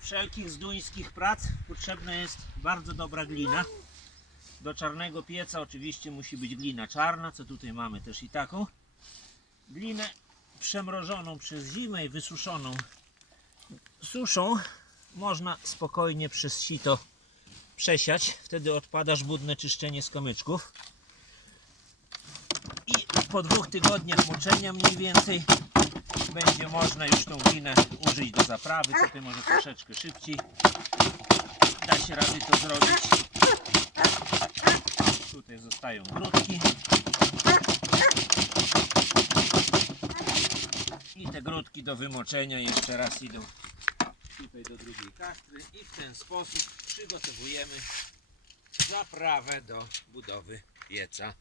wszelkich zduńskich prac potrzebna jest bardzo dobra glina. Do czarnego pieca oczywiście musi być glina czarna, co tutaj mamy też i taką. Glinę przemrożoną przez zimę i wysuszoną suszą można spokojnie przez sito przesiać. Wtedy odpada żmudne czyszczenie z kamyczków. I po dwóch tygodniach moczenia mniej więcej będzie można już tą glinę użyć do zaprawy. Tutaj może troszeczkę szybciej. Da się rady to zrobić. Tutaj zostają grudki. I te grudki do wymoczenia jeszcze raz idą tutaj do drugiej kastry i w ten sposób przygotowujemy zaprawę do budowy pieca.